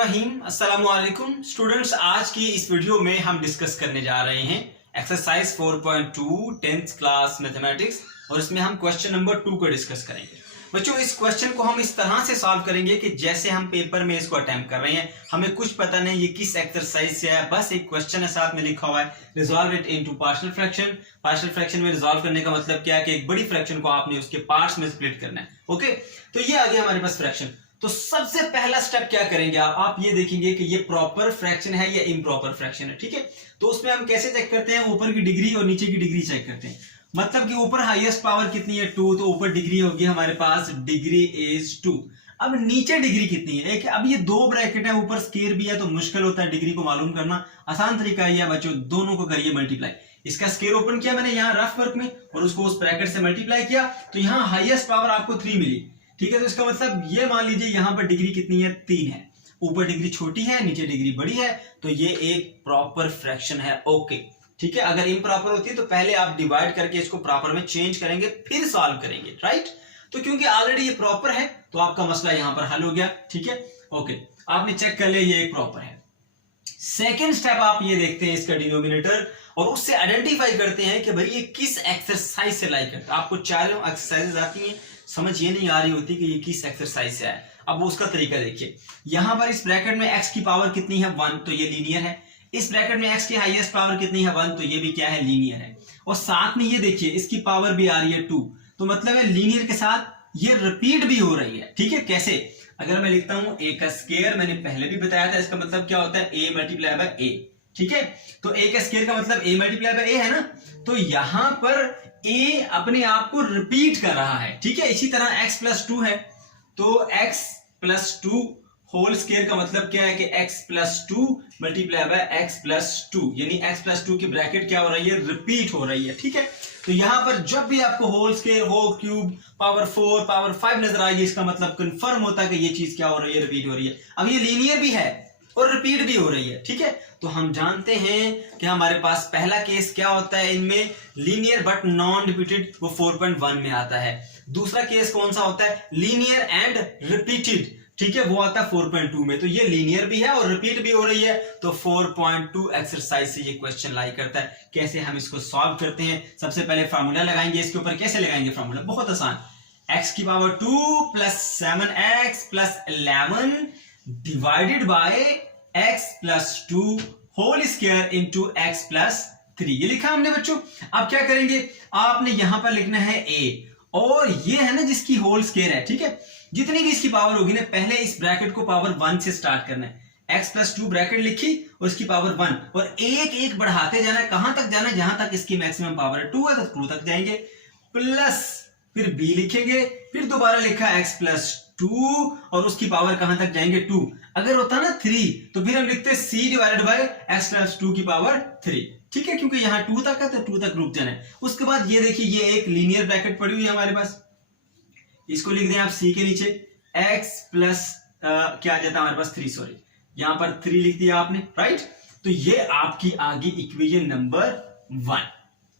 बिस्मिल्लाहिर्रहमानिर्रहीम। अस्सलामु अलैकुम स्टूडेंट्स, आज की इस वीडियो में हम डिस्कस करने जा रहे हैं एक्सरसाइज 4.2 10th क्लास मैथमेटिक्स और इसमें हम क्वेश्चन नंबर 2 को डिस्कस करेंगे। बच्चों, इस क्वेश्चन को हम इस तरह से सॉल्व करेंगे कि जैसे हम पेपर में इसको अटेम्प्ट कर रहे हैं, हमें कुछ पता नहीं ये किस एक्सरसाइज से है, बस एक क्वेश्चन है साथ में लिखा हुआ है resolve it into partial fraction. Partial fraction में रिजॉल्व करने का मतलब क्या है कि एक बड़ी फ्रैक्शन को आपने उसके पार्ट्स में स्प्लिट करना है। ओके, तो ये आ गया हमारे पास फ्रैक्शन। तो सबसे पहला स्टेप क्या करेंगे आप ये देखेंगे कि ये प्रॉपर फ्रैक्शन है या इम्प्रॉपर फ्रैक्शन है। ठीक है, तो उसमें हम कैसे चेक करते हैं, ऊपर की डिग्री और नीचे की डिग्री चेक करते हैं। मतलब कि ऊपर हाईएस्ट पावर कितनी है 2, तो ऊपर डिग्री होगी हमारे पास डिग्री इज 2। अब नीचे डिग्री कितनी है, एक अब ये दो ब्रैकेट है, ऊपर स्केयर भी है तो मुश्किल होता है डिग्री को मालूम करना। आसान तरीका है बच्चों, दोनों को करिए मल्टीप्लाई। इसका स्केयर ओपन किया मैंने यहाँ रफ वर्क में और उसको उस ब्रैकेट से मल्टीप्लाई किया तो यहाँ हाईएस्ट पावर आपको 3 मिली। ठीक है, तो इसका मतलब ये मान लीजिए यहाँ पर डिग्री कितनी है 3 है, ऊपर डिग्री छोटी है नीचे डिग्री बड़ी है, तो ये एक प्रॉपर फ्रैक्शन है। ओके ठीक है, अगर इम्प्रॉपर होती है तो पहले आप डिवाइड करके इसको प्रॉपर में चेंज करेंगे फिर सॉल्व करेंगे, राइट। तो क्योंकि ऑलरेडी ये प्रॉपर है तो आपका मसला यहां पर हल हो गया। ठीक है, ओके, आपने चेक कर लिया ये एक प्रॉपर है। सेकेंड स्टेप आप ये देखते हैं इसका डिनोमिनेटर और उससे आइडेंटिफाई करते हैं कि भाई ये किस एक्सरसाइज से लाई करता है। आपको चारों एक्सरसाइजेज आती हैं, समझ ये नहीं आ रही होती कि ये किस एक्सरसाइज से है। अब उसका तरीका देखिए, यहां पर इस ब्रैकेट में x की पावर कितनी है 1, तो ये लीनियर है। इस ब्रैकेट में x की हाईएस्ट पावर कितनी है 1, तो ये भी क्या है लीनियर है। और साथ में ये देखिए इसकी पावर भी आ रही है 2, तो मतलब है लीनियर के साथ ये रिपीट भी हो रही है। ठीक है, कैसे, अगर मैं लिखता हूं a का स्क्वायर, मैंने पहले भी बताया था इसका मतलब क्या होता है a मल्टीप्लाई बाय a। ठीक है, तो a का स्क्वायर का मतलब a मल्टीप्लाई बाय a है ना, तो यहां पर a अपने आप को रिपीट कर रहा है। ठीक है, इसी तरह x प्लस 2 है तो x प्लस 2 होल स्क्वायर का मतलब क्या है कि x plus 2 multiply by x plus 2, यानी x प्लस 2 की ब्रैकेट क्या हो रही है, रिपीट हो रही है। ठीक है, तो यहां पर जब भी आपको whole square, whole cube, power 4, power 5 नजर आएगी, इसका मतलब कंफर्म होता है कि ये चीज क्या हो रही है, रिपीट हो रही है। अब ये लीनियर भी है और रिपीट भी हो रही है। ठीक है, तो हम जानते हैं कि हमारे पास पहला केस क्या होता है, इनमें लीनियर बट नॉन रिपीटेड, वो 4.1 में आता है। दूसरा केस कौन सा होता है, लीनियर एंड रिपीटेड। ठीक है, वो आता है 4.2 में। तो ये लीनियर भी है और रिपीट भी हो रही है, तो 4.2 एक्सरसाइज से ये क्वेश्चन लाई करता है। कैसे हम इसको सॉल्व करते हैं, सबसे पहले फार्मूला लगाएंगे। इसके ऊपर कैसे लगाएंगे फार्मूला, बहुत आसान, x की power 2 plus 7x plus 11 divided by x plus 2 whole square into x plus 3, ये लिखा हमने बच्चों। अब क्या करेंगे, आपने यहां पर लिखना है a और ये है ना जिसकी होल स्क्वायर है। ठीक है, जितनी भी इसकी पावर होगी ना, पहले इस ब्रैकेट को पावर 1 से स्टार्ट करना है। x प्लस 2 ब्रैकेट लिखी और इसकी पावर 1 और एक एक बढ़ाते जाना है। कहां तक जाना है, जहां तक इसकी मैक्सिमम पावर 2 है तो 2 तक जाएंगे, प्लस फिर b लिखेंगे, फिर दोबारा लिखा x प्लस 2 और उसकी पावर कहां तक जाएंगे 2। अगर होता ना 3 तो फिर हम लिखते c divided by x plus 2 की पावर 3। ठीक है, क्योंकि यहां 2 तक है तो 2 तक रुक जाना है। उसके बाद ये देखिए ये एक लीनियर ब्रैकेट पड़ी हुई है हमारे पास, इसको लिख दें आप c के नीचे x प्लस क्या आ जाता है हमारे पास 3, सॉरी यहां पर 3 लिख दिया आपने, राइट। तो ये आपकी आ गई इक्वेशन नंबर 1।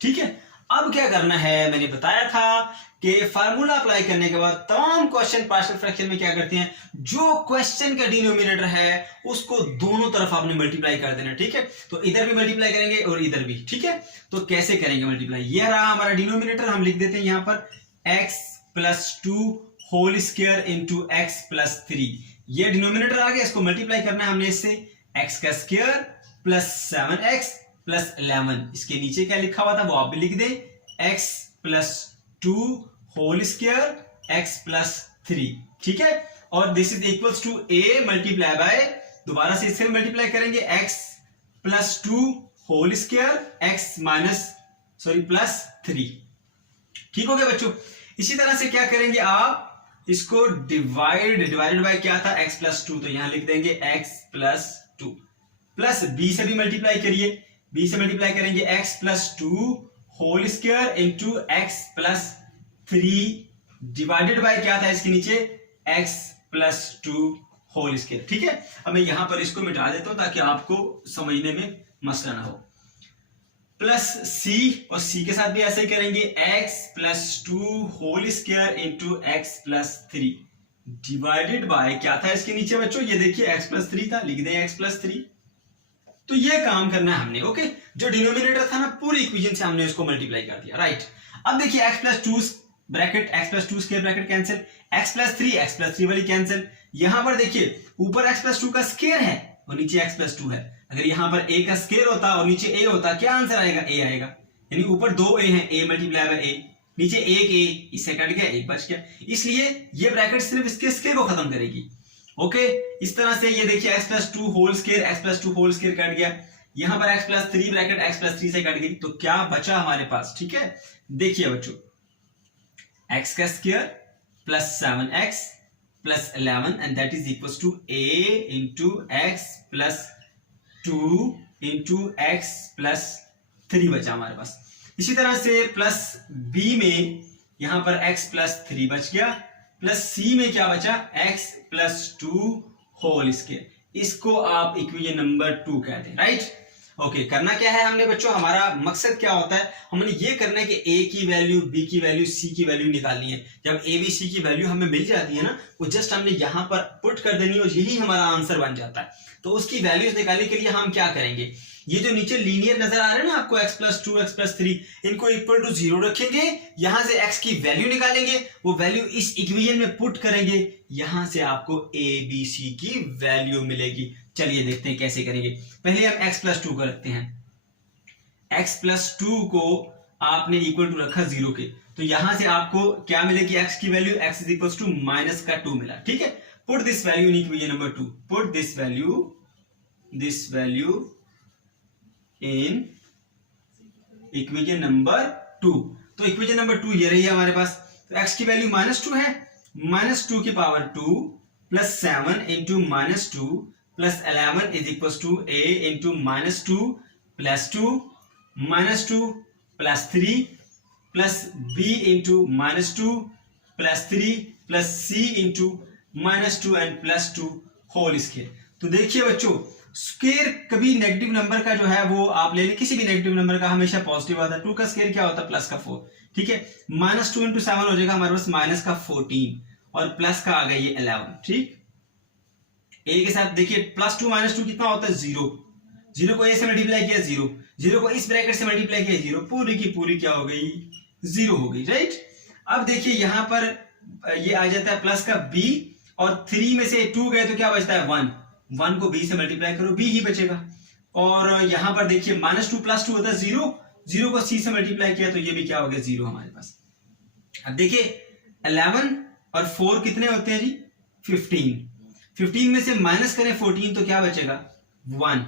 ठीक है, अब क्या करना है, मैंने बताया था कि फार्मूला अप्लाई करने के बाद तमाम क्वेश्चन पार्शियल फ्रैक्शन में क्या करते हैं, जो क्वेश्चन का डिनोमिनेटर है उसको दोनों तरफ आपने मल्टीप्लाई कर देना। ठीक है, तो इधर भी मल्टीप्लाई करेंगे और इधर भी। ठीक है, तो कैसे करेंगे मल्टीप्लाई, ये रहा हमारा डिनोमिनेटर, हम लिख देते हैं यहां पर x plus 2 whole square into x plus 3, ये डिनोमिनेटर आ गया, इसको मल्टीप्लाई करना है हमने इससे, x का स्क्वायर प्लस 7x प्लस 11, इसके नीचे क्या लिखा हुआ था वो आप भी लिख दें, x plus 2 whole square x plus 3। ठीक है, और this is equals to a multiply by, दोबारा से इससे मल्टीप्लाई करेंगे, x plus 2 whole square x minus sorry plus 3। ठीक हो गया बच्चों। इसी तरह से क्या करेंगे आप, इसको डिवाइडेड बाय क्या था x प्लस 2, तो यहां लिख देंगे x प्लस 2 प्लस b से भी मल्टीप्लाई करिए, b से मल्टीप्लाई करेंगे x plus 2 whole square into x plus 3 divided by क्या था इसके नीचे x प्लस 2 होल स्क्वायर। ठीक है, अब मैं यहां पर इसको मिटा देता हूं ताकि आपको समझने में मसला ना हो, प्लस c और c के साथ भी ऐसे ही करेंगे, x plus 2 whole square into x plus 3 divided by क्या था इसके नीचे बच्चों, ये देखिए x+3 था, लिख दें x+3। तो ये काम करना है हमने। ओके, जो डिनोमिनेटर था ना पूरी इक्वेशन से हमने इसको मल्टीप्लाई कर दिया। राइट, अब देखिए x+2 bracket x+2 square bracket cancel, x+3 वाली कैंसिल। यहां पर देखिए ऊपर x+2 का स्क्वायर है और नीचे x+2 है। अगर यहां पर a का स्क्वायर होता और नीचे a होता, क्या आंसर आएगा? a आएगा। यानी ऊपर 2 a है, a मल्टीप्लाई बाय a, नीचे एक a, इससे कट गया, एक बच गया। इसलिए ये ब्रैकेट सिर्फ इसके स्क्वायर को खत्म करेगी। ओके, इस तरह से ये देखिए x+2 होल स्क्वायर कट गया। यहां पर x+3 ब्रैकेट x+3 से कट गई, तो क्या बचा हमारे पास? ठीक है, देखिए बच्चों, x का square plus 7x plus 11 and that is equal to a into x plus 2 into x plus 3 बचा हमारे पास। इसी तरह से प्लस b में यहां पर x प्लस 3 बच गया, प्लस c में क्या बचा? x plus 2 whole square. इसको आप इक्वेशन नंबर 2 कहते हैं। राइट, ओके, करना क्या है हमने बच्चों, हमारा मकसद क्या होता है, हमने ये करना है कि a की वैल्यू, b की वैल्यू, c की वैल्यू निकालनी है। जब a b c की वैल्यू हमें मिल जाती है ना, वो जस्ट हमने यहां पर पुट कर देनी है और यही हमारा आंसर बन जाता है। तो उसकी वैल्यूज निकालने के लिए हम क्या करेंगे, ये जो नीचे लीनियर नजर आ रहा है ना आपको x+2 x+3, इनको इक्वल टू 0 रखेंगे, यहां से x की वैल्यू निकालेंगे, वो वैल्यू इस इक्वेशन में पुट करेंगे, यहां से आपको a b c की वैल्यू मिलेगी। चलिए देखते हैं कैसे करेंगे। पहले हम x+2 को रखते हैं। x+2 को आपने इक्वल टू रखा 0 के, तो यहां से आपको क्या मिलेगी? x की value, x is equal to minus का 2 मिला। ठीक है, put this value in equation number 2, put this value in equation number 2। तो इक्वेशन नंबर 2 ये रही है हमारे पास। तो x की वैल्यू -2 है, -2 की power 2 plus 7 into -2 plus 11 is equal to a into -2 plus 2 -2 plus 3 plus b into -2 plus 3 plus c into -2 and plus 2 whole square. तो देखिए बच्चों, स्क्वायर कभी नेगेटिव नंबर का जो है वो आप ले लें, किसी भी नेगेटिव नंबर का हमेशा पॉजिटिव आता है। 2 का स्क्वायर क्या होता है? प्लस का 4। ठीक है, -2 इंटू 7 हो जाएगा हमारे पास माइनस का 14 और प्लस का आ गया ये 11। ठीक, a के साथ देखिए +2 -2 कितना होता है? 0। 0 को a से मल्टीप्लाई किया 0, 0 को इस ब्रैकेट से मल्टीप्लाई किया 0, पूरी की पूरी क्या हो गई? 0 हो गई। राइट, अब देखिए यहां पर ये आ जाता है प्लस का b और 3 में से 2 गए तो क्या बचता है? 1। 1 को b से मल्टीप्लाई करो, b ही बचेगा। और यहां पर देखिए -2 प्लस 2 होता है 0, 0 को c से मल्टीप्लाई किया तो ये भी क्या हो गया? 0 हमारे पास। अब देखिए 11 और 4 कितने होते हैं जी? 15। 15 में से माइनस करें 14 तो क्या बचेगा? 1।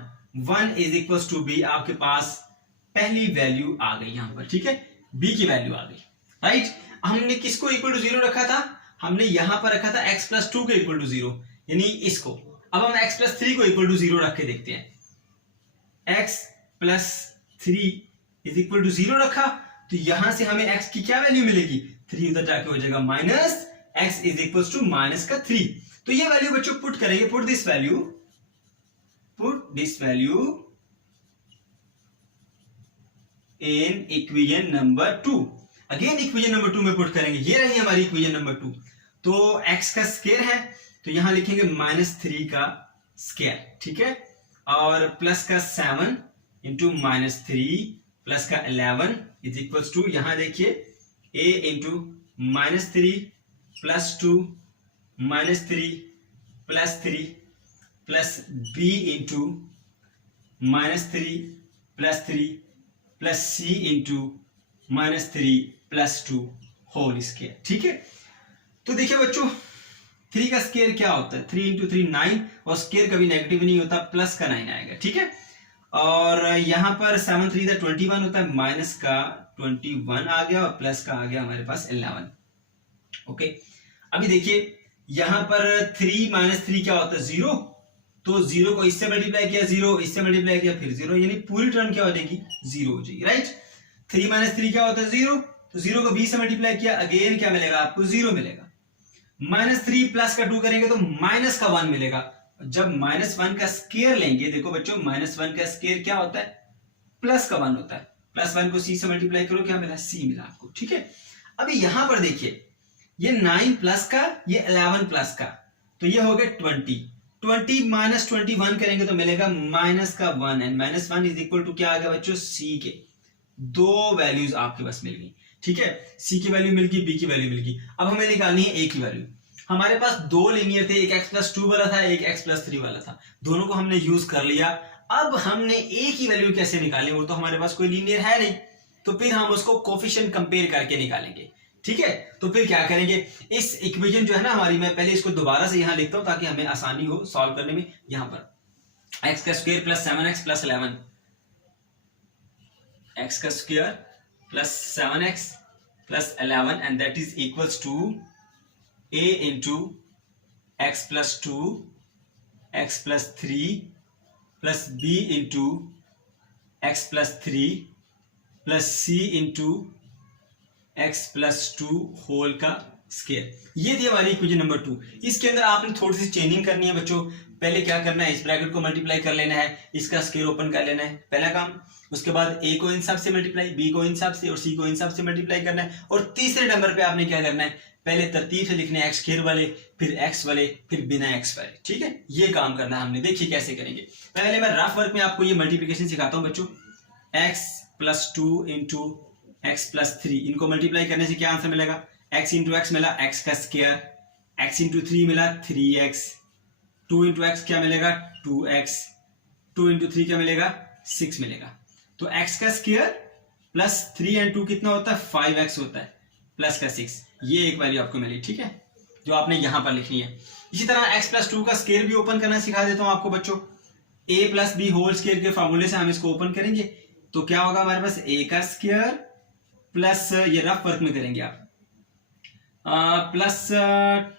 1 इज इक्वल टू b। आपके पास पहली वैल्यू आ गई यहां पर। ठीक है, b की वैल्यू आ गई। राइट, हमने किसको इक्वल टू 0 रखा था? हमने यहां पर रखा था x+2 के इक्वल टू 0, यानी इसको। अब हम x+3 को इक्वल टू 0 रख के देखते हैं। x+3 इज इक्वल टू 0 रखा तो यहां से हमें x की क्या वैल्यू मिलेगी? 3 उधर जाके हो जाएगा minus x is equal to minus का 3। तो ये वैल्यू बच्चों पुट करेंगे, put this value in equation number 2। Again equation number 2 में पुट करेंगे। ये रही हमारी इक्वेशन नंबर 2। तो x का स्क्वायर है तो यहां लिखेंगे -3 का स्क्वायर। ठीक है, और प्लस का 7 इंटू -3 प्लस का 11 इज इक्वल टू, यहां देखिए a into -3 plus 2 -3 plus 3 plus b into -3 plus 3 plus c into -3 plus 2 whole square. ठीक है, तो देखिए बच्चों 3 का स्क्वायर क्या होता है? 3 इंटू 3 9, और स्क्वायर कभी नेगेटिव नहीं होता, प्लस का 9 आएगा। ठीक है, और यहां पर 7 3 21 होता है, माइनस का 21 आ गया और प्लस का आ गया हमारे पास 11। ओके, अभी देखिए यहां पर 3 - 3 क्या होता है? 0। तो 0 को इससे मल्टीप्लाई किया 0, इससे मल्टीप्लाई किया फिर 0, यानी पूरी टर्म क्या हो जाएगी? 0 हो जाएगी। राइट, 3 - 3 क्या होता है? 0। तो 0 को b से मल्टीप्लाई किया, अगेन क्या मिलेगा आपको? 0 मिलेगा। -3 प्लस का 2 करेंगे तो माइनस का 1 मिलेगा। जब -1 का स्क्वायर लेंगे, देखो बच्चों -1 का स्क्वायर क्या होता है? प्लस का 1 होता है। +1 को c से मल्टीप्लाई करो, क्या मिला? c मिला आपको। ठीक है, अभी यहां पर देखिए ये 9 प्लस का, ये 11 प्लस का, तो ये हो गया 20। 20 माइनस 21 करेंगे तो मिलेगा माइनस का 1, and minus 1 is equal to क्या आ गया बच्चों, सी के। दो वैल्यूज आपके पास मिल गई, ठीक है, सी की वैल्यू मिल गई, बी की वैल्यू मिल गई। अब हमें निकालनी है ए की वैल्यू। हमारे पास दो लीनियर थे, एक x+2 वाला था, एक x+3 वाला था, दोनों को हमने यूज कर लिया। अब हमने ए की वैल्यू कैसे निकालें, वो तो हमारे पास कोई लीनियर है नहीं, तो फिर हम उसको कोफिशिएंट कंपेयर करके निकालेंगे, ठीक है। तो फिर क्या करेंगे, इस इक्वेशन जो है ना हमारी, मैं पहले इसको दोबारा से यहां लिखता हूं ताकि हमें आसानी हो सॉल्व करने में। यहां पर x का square plus 7x plus 11, x का square plus 7x plus 11 and that is equals to a into x plus 2 x plus 3 plus b into x plus 3 plus c into x plus 2 whole का square. ये थी हमारी equation number 2। इसके अंदर आपने थोड़ी सी changing करनी है बच्चों। पहले क्या करना है, इस ब्रैकेट को मल्टीप्लाई कर लेना है, इसका स्क्वायर ओपन कर लेना है, पहला काम। उसके बाद a को इन सब से मल्टीप्लाई, b को इन सब से और c को इन सब से मल्टीप्लाई करना है। और तीसरे नंबर पे आपने क्या करना है, पहले तरतीब से लिखने x स्क्वायर वाले, फिर x वाले, फिर बिना x वाले, ठीक है। ये काम करना है हमने। देखिए कैसे करेंगे। पहले मैं रफ वर्क में आपको ये मल्टीप्लिकेशन सिखाता हूँ बच्चों। x plus 2 into x plus 3, इनको मल्टीप्लाई करने से क्या आंसर मिलेगा, x इंटू एक्स मिला x का स्क्वायर, x इंटू 3 मिला 3x, 2 इंटू एक्स क्या मिलेगा 2x, 2 इंटू 3 क्या मिलेगा 6 मिलेगा। तो x का स्क्वायर प्लस 3 एंड 2 कितना होता है 5x होता है, प्लस का 6, ये एक वैल्यू आपको मिली, ठीक है, जो आपने यहां पर लिखनी है। इसी तरह x प्लस 2 का स्क्वायर भी ओपन करना सिखा देता हूं आपको बच्चों। a plus B whole square के फॉर्मूले से हम इसको ओपन करेंगे तो क्या होगा हमारे पास, a का स्क्वायर प्लस, ये रफ वर्क में करेंगे आप, plus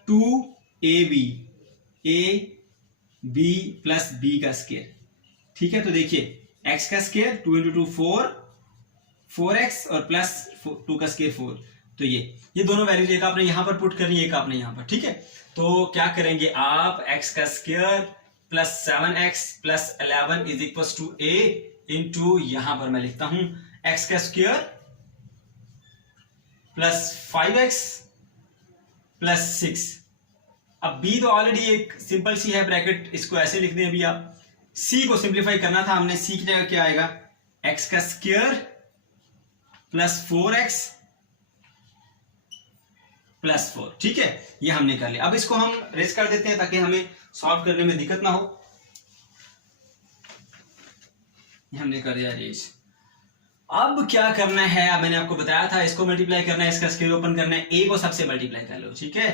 2ab, a b plus b का स्क्वायर, ठीक है। तो देखिए x का स्क्वायर 2 इंटू 2 4, 4x और प्लस 2 का स्क्वायर 4। तो ये दोनों वैल्यूज एक आपने यहां पर पुट करनी है, एक आपने यहां पर, ठीक है। तो क्या करेंगे आप, x का square plus 7x plus 11 is equal to a into, यहां पर मैं लिखता हूं x का स्क्वायर प्लस 5x प्लस 6। अब b तो ऑलरेडी एक सिंपल सी है ब्रैकेट, इसको ऐसे लिख दें अभी आप। c को सिंप्लीफाई करना था हमने, c की जगह क्या आएगा, x का स्क्वायर प्लस 4x प्लस 4, ठीक है, ये हमने कर लिया। अब इसको हम रेज कर देते हैं ताकि हमें सॉल्व करने में दिक्कत ना हो। ये हमने कर दिया रेज। अब क्या करना है, अब मैंने आपको बताया था इसको मल्टीप्लाई करना है, इसका स्क्वायर ओपन करना है, a को सबसे मल्टीप्लाई कर लो, ठीक है।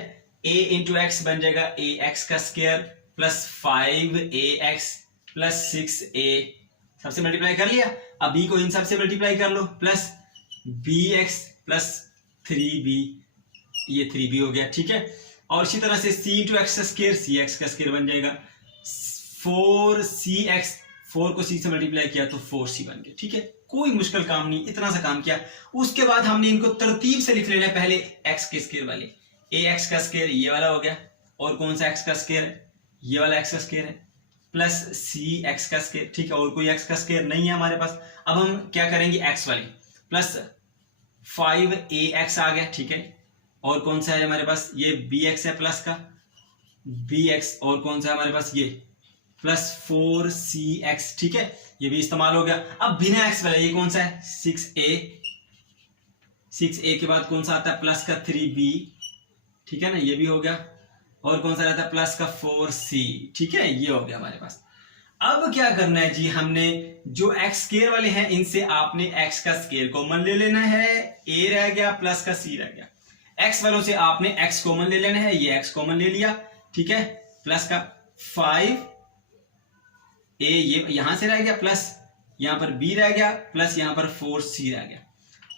a इंटू एक्स बन जाएगा ax का square plus 5ax plus 6a, सबसे मल्टीप्लाई कर लिया। अब b को इन सबसे मल्टीप्लाई कर लो, प्लस bx प्लस 3b, ये 3b हो गया, ठीक है। और इसी तरह से c इंटू एक्स का स्क्वायर, cx का स्क्वायर बन जाएगा 4cx, 4 को c से मल्टीप्लाई किया तो 4c बन गया, ठीक है। कोई मुश्किल काम नहीं, इतना सा काम किया। उसके बाद हमने इनको तरतीब से लिख लेना है, पहले x के स्क्वायर वाले, ax का स्क्वायर ये वाला हो गया, और कौन सा x का स्क्वायर है, ये वाला x का स्क्वायर है, प्लस cx का स्क्वायर, ठीक है, और कोई x का स्क्वायर नहीं है हमारे पास। अब हम क्या करेंगे, x वाले प्लस 5ax आ गया, ठीक है, और कौन सा है हमारे पास, ये bx है प्लस का bx, और कौन सा है हमारे पास, ये प्लस 4cx, ठीक है, ये भी इस्तेमाल हो गया। अब बिना x वाला ये कौन सा है, 6a, 6a के बाद कौन सा आता है, प्लस का 3b, ठीक है ना, ये भी हो गया, और कौन सा रहता है, प्लस का 4c, ठीक है, ये हो गया हमारे पास। अब क्या करना है जी, हमने जो x स्क्वायर वाले हैं इनसे आपने x का स्क्वायर कॉमन ले लेना है, a रह गया प्लस का c रह गया। x वालों से आपने x कॉमन ले लेना है, ये x कॉमन ले लिया, ठीक है, प्लस का 5a, ये यहां से रह गया, प्लस यहां पर b रह गया, प्लस यहां पर 4c रह गया,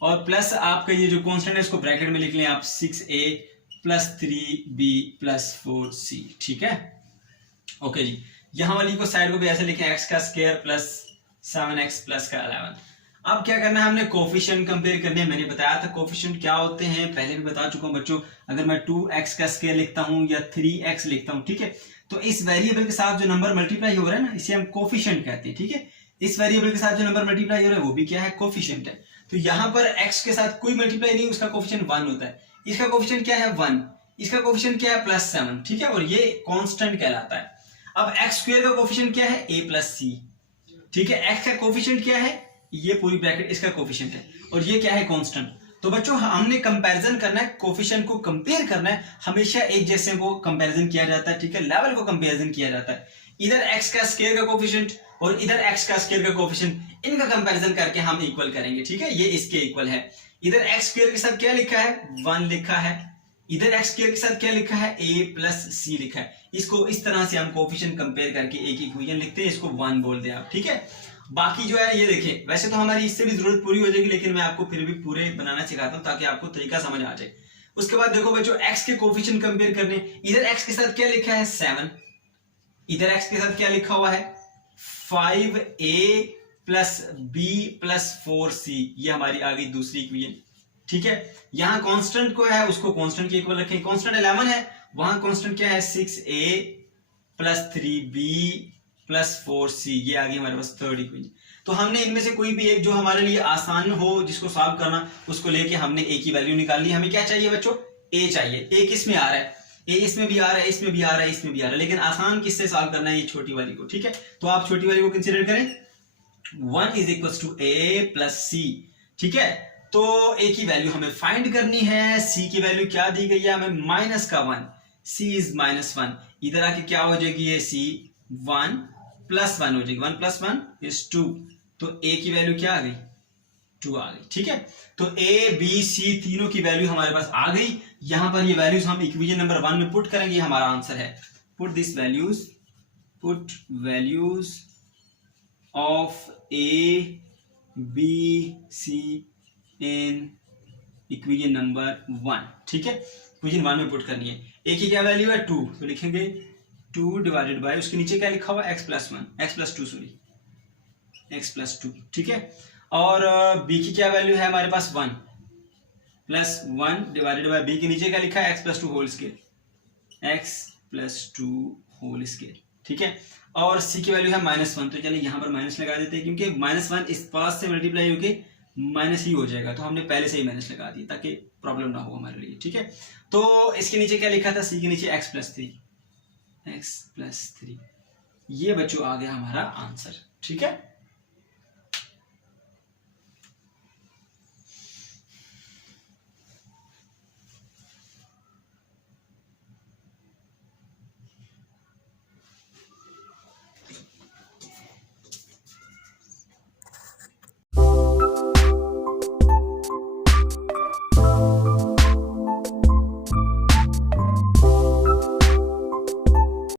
और प्लस आपका ये जो कांस्टेंट है इसको ब्रैकेट में लिख लें आप, 6a plus 3b plus 4c, ठीक है। ओके जी, यहां वाली को साइड को भी ऐसे लिखें, x का स्क्वायर प्लस 7x प्लस का 11। अब क्या करना है, हमने कोफिशिएंट कंपेयर करने हैं। मैंने बताया था कोफिशिएंट क्या होते हैं, पहले भी बता चुका हूं बच्चों। अगर मैं 2x का स्क्वायर लिखता हूं या 3x लिखता हूं, ठीक है, तो इस वेरिएबल के साथ जो नंबर मल्टीप्लाई हो रहा है ना, इसे हम कोफिशिएंट कहते हैं, ठीक है। इस वेरिएबल के साथ जो नंबर मल्टीप्लाई हो रहा है वो भी क्या है, कोफिशिएंट है। तो यहां पर x के साथ कोई मल्टीप्लाई नहीं, उसका कोफिशिएंट 1 होता है। इसका कोफिशिएंट क्या है 1, इसका कोफिशिएंट क्या है +7, ठीक है, और ये कांस्टेंट कहलाता है। अब x स्क्वायर का कोफिशिएंट क्या है a + c, ठीक है, x का कोफिशिएंट क्या है, ये पूरी ब्रैकेट इसका कोफिशिएंट है, और ये क्या है कांस्टेंट। तो बच्चों हमने कंपैरिजन करना है, कोफिशिएंट को कंपेयर करना है, हमेशा एक जैसे को कंपैरिजन किया जाता है, ठीक है, लेवल को कंपैरिजन किया जाता है। इधर x का स्क्वायर का कोफिशिएंट और इधर x का स्क्वायर का कोफिशिएंट, इनका कंपैरिजन करके हम इक्वल करेंगे, ठीक है, ये इसके इक्वल है। इधर x स्क्वायर के साथ क्या लिखा है 1 लिखा है, इधर x स्क्वायर के साथ क्या लिखा है a + c लिखा है। इसको इस तरह से हम कोफिशिएंट कंपेयर करके एक इक्वेशन लिखते हैं, इसको 1 बोल दें आप, ठीक है। बाकी जो है ये देखिए, वैसे तो हमारी इससे भी जरूरत पूरी हो जाएगी, लेकिन मैं आपको फिर भी पूरे बनाना सिखाता हूं ताकि आपको तरीका समझ आ जाए। उसके बाद देखो बच्चों x के कोफिशिएंट कंपेयर करने, इधर x के साथ क्या लिखा है 7, इधर x के साथ क्या लिखा हुआ है 5a + b + 4c, ये हमारी आ गई दूसरी इक्वेशन, ठीक है। यहां कांस्टेंट को है उसको कांस्टेंट के इक्वल रखें, कांस्टेंट 11 है, वहां कांस्टेंट क्या है 6a + 3b + 4c, ये आ गई हमारे पास थर्ड इक्वेशन। तो हमने इनमें से कोई भी एक जो हमारे लिए आसान हो जिसको सॉल्व करना, उसको लेके हमने a की वैल्यू निकालनी। हमें क्या चाहिए बच्चों a चाहिए, a किस में आ रहा है, a इसमें भी आ रहा है, इसमें भी आ रहा है, इसमें भी आ रहा है, लेकिन आसान किससे सॉल्व करना है, ये छोटी वाली को, ठीक है। तो आप छोटी वाली को कंसीडर करें, 1 = a + c, ठीक है। तो a की वैल्यू हमें फाइंड करनी है, c की वैल्यू क्या दी गई है हमें -1, c इज -1, इधर आके क्या हो जाएगी ये c 1 + 1 हो जाएगी, 1 + 1 = 2, तो a की वैल्यू क्या आ गई 2 आ गई, ठीक है। तो a b c तीनों की वैल्यू हमारे पास आ गई। यहां पर ये वैल्यूज हम इक्वेशन नंबर 1 में पुट करेंगे, हमारा आंसर है put this values, put values of a b c in equation number 1, ठीक है, इक्वेशन 1 में पुट करनी है। a की क्या वैल्यू है 2, तो लिखेंगे 2 डिवाइडेड बाय, उसके नीचे क्या लिखा हुआ है x + 2 सॉरी x + 2, ठीक है। और b की क्या वैल्यू है हमारे पास 1 + 1 डिवाइडेड बाय b के नीचे क्या लिखा है x + 2 whole square, x + 2 whole square, ठीक है। और c की वैल्यू है -1, तो चलिए यहाँ पर माइनस लगा देते हैं, क्योंकि -1 इस पास से मल्टीप्लाई होके माइनस ही हो जाएगा, तो हमने पहले से ही माइनस लगा दी ताकि प्रॉब्लम ना हो हमारे लिए, ठीक है। तो इसके नीचे क्या लिखा था, c के नीचे x + 3, ये बच्चों आ गया हमारा आंसर, ठीक है।